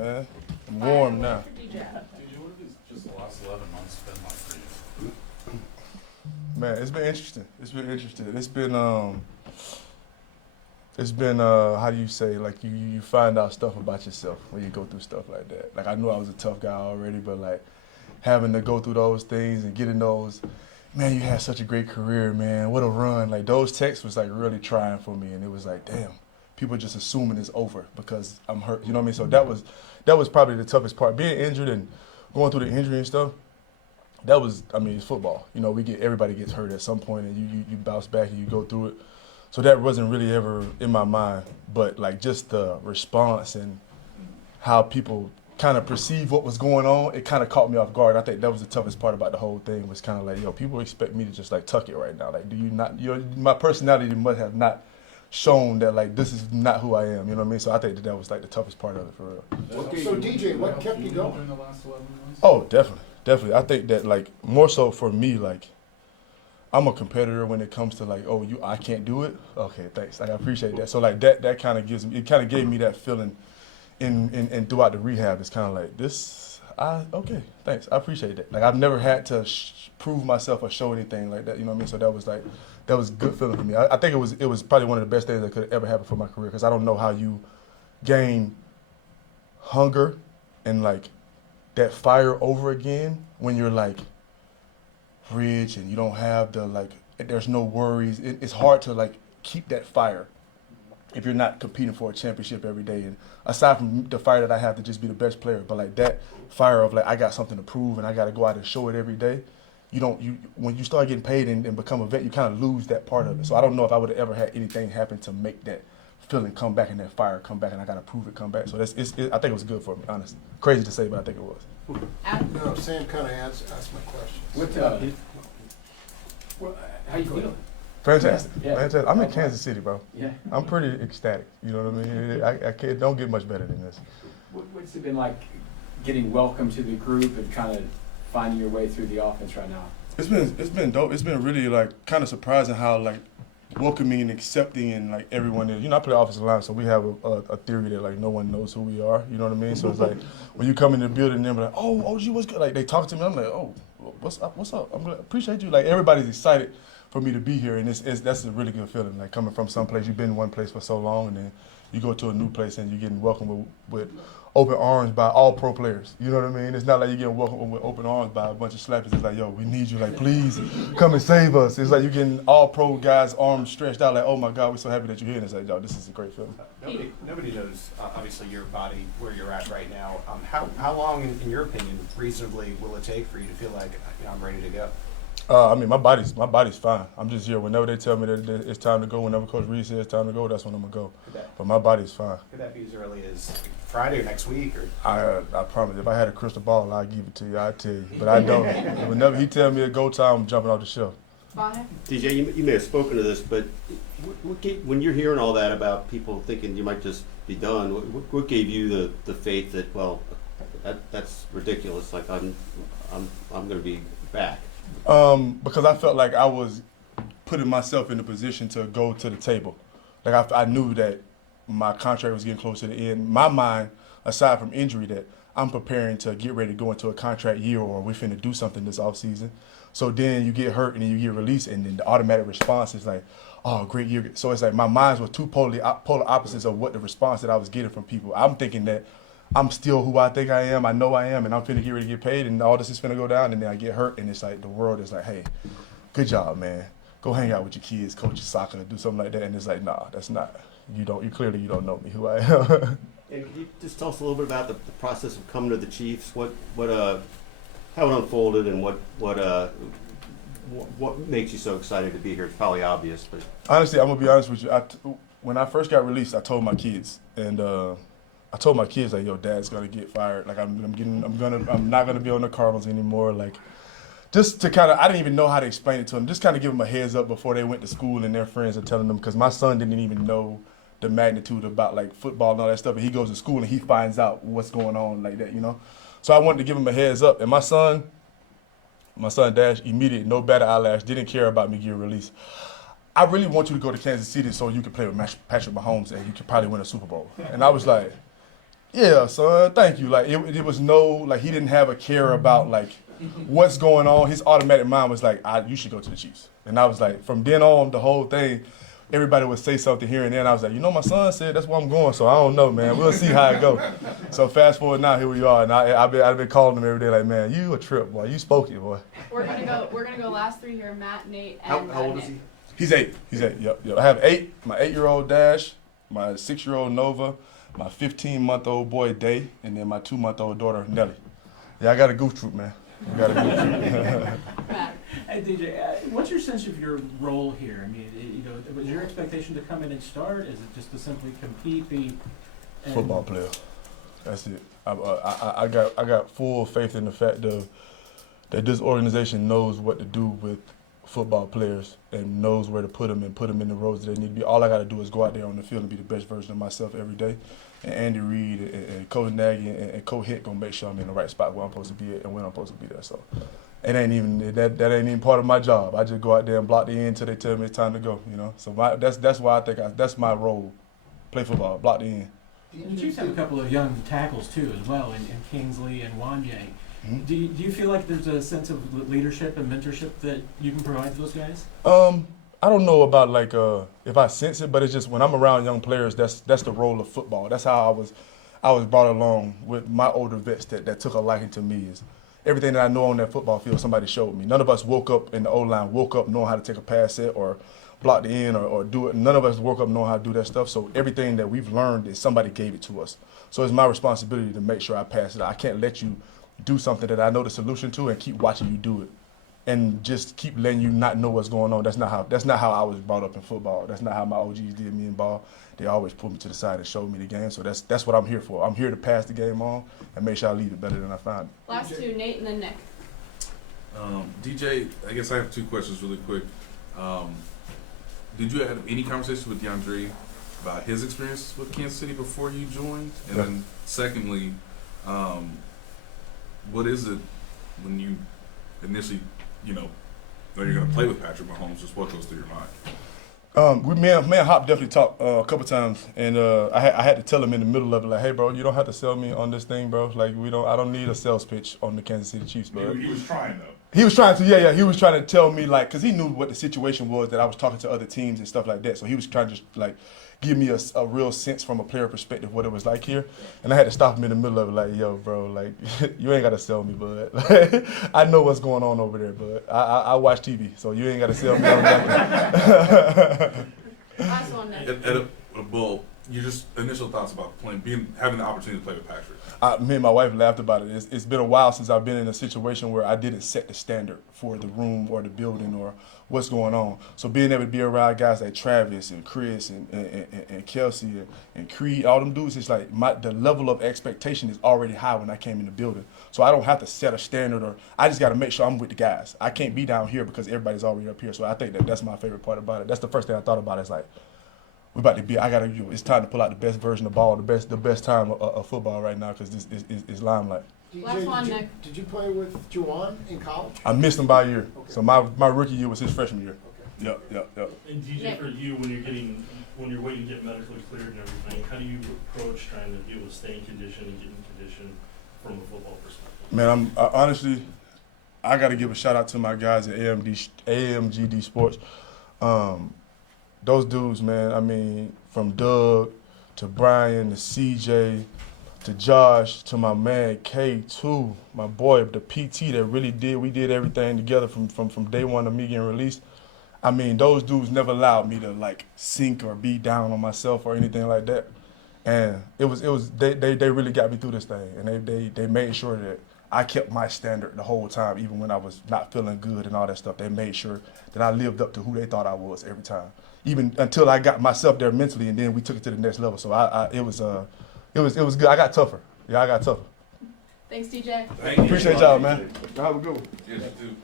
man. I'm warm now. DJ, what have just the last 11 months been like for you? Man, it's been interesting. It's been how do you say, like you find out stuff about yourself when you go through stuff like that. Like I knew I was a tough guy already, but like having to go through those things and getting those, man, you had such a great career, man. What a run. Like those texts was like really trying for me, and it was like, damn, people just assuming it's over because I'm hurt. You know what I mean? So that was probably the toughest part. Being injured and going through the injury and stuff. That was, I mean, it's football. You know, everybody gets hurt at some point, and you bounce back and you go through it. So that wasn't really ever in my mind, but like just the response and how people kind of perceive what was going on, it kind of caught me off guard. I think that was the toughest part about the whole thing was kind of like, yo, people expect me to just like tuck it right now. Like, do you not? My personality must have not shown that like this is not who I am. You know what I mean? So I think that was like the toughest part of it for real. So DJ, what kept you going? In the last 11 months? Oh, definitely. I think that like more so for me, like I'm a competitor when it comes to like, oh, I can't do it. Okay, thanks. Like I appreciate that. So like that kind of gave me that feeling in throughout the rehab. It's kind of like this. Okay, thanks. I appreciate that. Like I've never had to prove myself or show anything like that. You know what I mean? So that was a good feeling for me. I think it was probably one of the best things that could ever happen for my career because I don't know how you gain hunger and like that fire over again when you're like rich and you don't have the like there's no worries. It's hard to like keep that fire if you're not competing for a championship every day. And aside from the fire that I have to just be the best player, but like that fire of like I got something to prove and I got to go out and show it every day. When you start getting paid and become a vet, you kind of lose that part of it. So I don't know if I would have ever had anything happen to make that feeling come back and that fire come back and I got to prove it come back. So I think it was good for me, honestly. Crazy to say, but I think it was. No, Sam kind of asked my question. How you feeling? Fantastic. Yeah. Fantastic. I'm in Kansas City, bro. Yeah. I'm pretty ecstatic. You know what I mean? I can't, don't get much better than this. What's it been like getting welcome to the group and kind of finding your way through the offense right now? It's been dope. It's been really like kind of surprising how like welcoming and accepting and like everyone is. You know, I play offensive line, so we have a theory that like no one knows who we are. You know what I mean? So it's like when you come in the building, they're like, "Oh, OG, what's good?" Like they talk to me, I'm like, "Oh, what's up? What's up? Appreciate you." Like everybody's excited for me to be here, and that's a really good feeling. Like coming from some place, you've been in one place for so long, and then you go to a new place and you're getting welcomed with open arms by all pro players. You know what I mean? It's not like you're getting welcomed with open arms by a bunch of slappers. It's like, yo, we need you. Like, please come and save us. It's like you're getting all pro guys' arms stretched out. Like, oh my God, we're so happy that you're here. And it's like, yo, this is a great feeling. Nobody knows, obviously, your body, where you're at right now. How long, in your opinion, reasonably will it take for you to feel like I'm ready to go? I mean, my body's fine. I'm just here. Whenever they tell me that it's time to go, whenever Coach Reed says it's time to go, that's when I'm going to go. But my body's fine. Could that be as early as Friday or next week? Or? I promise. If I had a crystal ball, I'd give it to you. I'd tell you. But I don't. Whenever he tell me to go time, I'm jumping off the shelf. DJ, you may have spoken to this, but when you're hearing all that about people thinking you might just be done, what gave you the faith that, well, that's ridiculous, like I'm going to be back? Because I felt like I was putting myself in a position to go to the table. Like I knew that my contract was getting close to the end. My mind, aside from injury, that I'm preparing to get ready to go into a contract year or we're finna do something this offseason. So then you get hurt and then you get released and then the automatic response is like, oh, great year. So it's like my minds were two polar opposites of what the response that I was getting from people. I'm thinking that I'm still who I think I am, and I'm finna get ready to get paid, and all this is finna go down, and then I get hurt, and it's like the world is like, hey, good job, man. Go hang out with your kids, coach your soccer, do something like that, and it's like, nah, that's not. You clearly don't know me, who I am. And can you just tell us a little bit about the process of coming to the Chiefs? How it unfolded, and what makes you so excited to be here? It's probably obvious, but honestly, I'm gonna be honest with you. When I first got released, I told my kids, and I told my kids like, yo, Dad's gonna get fired. Like I'm not gonna be on the Cardinals anymore. Like, just to kind of, I didn't even know how to explain it to them. Just kind of give them a heads up before they went to school and their friends are telling them, because my son didn't even know the magnitude about like football and all that stuff. And he goes to school and he finds out what's going on like that, you know. So I wanted to give him a heads up. And my son Dash, immediate, no better eyelash, didn't care about me getting released. I really want you to go to Kansas City so you can play with Patrick Mahomes and you can probably win a Super Bowl. And I was like, Yeah, son, thank you. Like it was no, like he didn't have a care about like what's going on. His automatic mind was like, you should go to the Chiefs. And I was like, from then on, the whole thing, everybody would say something here and there. And I was like, my son said that's where I'm going, so I don't know, man. We'll see how it go. So fast forward now, here we are, and I've been calling him every day, like, man, you a trip, boy. You spoke it, boy. We're gonna go last three here. Matt, Nate, How and old Nick. is he? He's 8. Yep. I have 8. My 8-year-old Dash, my 6-year-old Nova, my 15-month-old boy Day, and then my 2-month-old daughter Nelly. Yeah, I got a goof troop, man. I got a goof troop. Matt. Hey DJ, what's your sense of your role here? I mean, was your expectation to come in and start? Is it just to simply compete? And Football player. That's it. I got full faith in the fact that this organization knows what to do with football players and knows where to put them and put them in the roles that they need to be. All I got to do is go out there on the field and be the best version of myself every day. And Andy Reid and Coach Nagy and Coach Hitt gonna make sure I'm in the right spot where I'm supposed to be at and when I'm supposed to be there. So it ain't even that ain't even part of my job. I just go out there and block the end until they tell me it's time to go. So that's why I think that's my role. Play football, block the end. And the Chiefs have a couple of young tackles too, as well, in Kingsley and Wanye. Mm-hmm. Do you feel like there's a sense of leadership and mentorship that you can provide to those guys? I don't know about like if I sense it, but it's just when I'm around young players, that's the role of football. That's how I was brought along with my older vets that took a liking to me. Is everything that I know on that football field, somebody showed me. None of us woke up in the O-line, knowing how to take a pass set or block the end or do it. None of us woke up knowing how to do that stuff. So everything that we've learned is somebody gave it to us. So it's my responsibility to make sure I pass it. I can't let you do something that I know the solution to and keep watching you do it. And just keep letting you not know what's going on. That's not how I was brought up in football. That's not how my OGs did me in ball. They always pulled me to the side and showed me the game. So that's what I'm here for. I'm here to pass the game on and make sure I leave it better than I found it. Last two, Nate and then Nick. DJ, I guess I have 2 questions really quick. Did you have any conversations with DeAndre about his experience with Kansas City before you joined? And then secondly, what is it when you initially, know you're going to play with Patrick Mahomes, just what goes through your mind? Me and Hop definitely talked a couple times, and I had to tell him in the middle of it, like, hey, bro, you don't have to sell me on this thing, bro. Like, I don't need a sales pitch on the Kansas City Chiefs, bro. He was trying, though. He was trying to, yeah. He was trying to tell me, like, because he knew what the situation was, that I was talking to other teams and stuff like that. So he was trying to, like, give me a real sense from a player perspective what it was like here. And I had to stop him in the middle of it, like, yo, bro, like, you ain't got to sell me, bud. I know what's going on over there, bud. I watch TV, so you ain't got to sell me on nothing. Last one, Nick. Well, your just initial thoughts about having the opportunity to play with Patrick. Me and my wife laughed about it. It's been a while since I've been in a situation where I didn't set the standard for the room or the building or what's going on. So being able to be around guys like Travis and Chris and Kelsey and Creed, all them dudes, it's like the level of expectation is already high when I came in the building. So I don't have to set a standard, or I just got to make sure I'm with the guys. I can't be down here because everybody's already up here. So I think that's my favorite part about it. That's the first thing I thought about. It's like, we're about to be. It's time to pull out the best version of ball, the best time of football right now, because this is limelight. Last one, Nick. Did you play with Juwan in college? I missed him by a year. Okay. So my rookie year was his freshman year. Okay. Yep. And DJ, for you, when you're waiting to get medically cleared and everything, how do you approach trying to be able to stay in condition and get in condition from a football perspective? Man, honestly, I got to give a shout out to my guys at AMGD Sports. Those dudes, man, I mean, from Doug to Brian to CJ to Josh to my man K2, my boy, the PT that really we did everything together from day one of me getting released. I mean, those dudes never allowed me to like sink or be down on myself or anything like that. And they really got me through this thing, and they made sure that I kept my standard the whole time, even when I was not feeling good and all that stuff. They made sure that I lived up to who they thought I was every time, even until I got myself there mentally, and then we took it to the next level. So it was good. I got tougher. Yeah, I got tougher. Thanks, DJ. Thank you. Appreciate y'all, man. Y'all have a good one. Yes, you do.